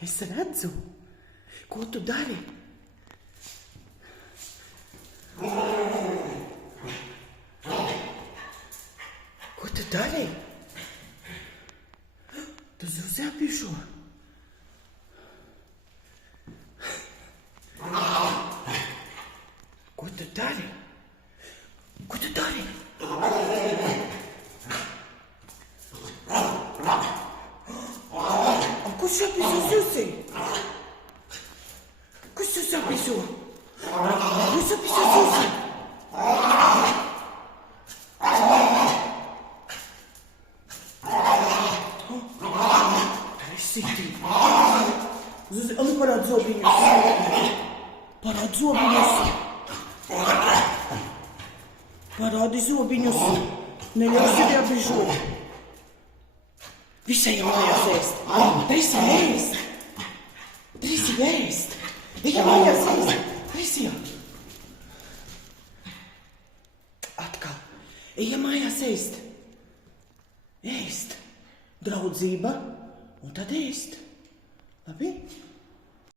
Es redzu. Ko tu dari? Ko tu dari? Tu zuzēpi šo? Ko tu dari? Ko tu dari? Kurš apīso Zuzi? Kurš jūs apīso? Kurš apīso Zuzi? Taisītī. Zuzi, nu parād zobiņus. Parād zobiņus. Parādi zobiņus. Neļauj sevi apīšot. Visai mājās ēst. Drīsī ēst. Drīsī ēst. Viņa mājās ēst. Drīsī. Atkal. Ejam mājās ēst. Ēst. Draudzība. Un tad ēst. Labi?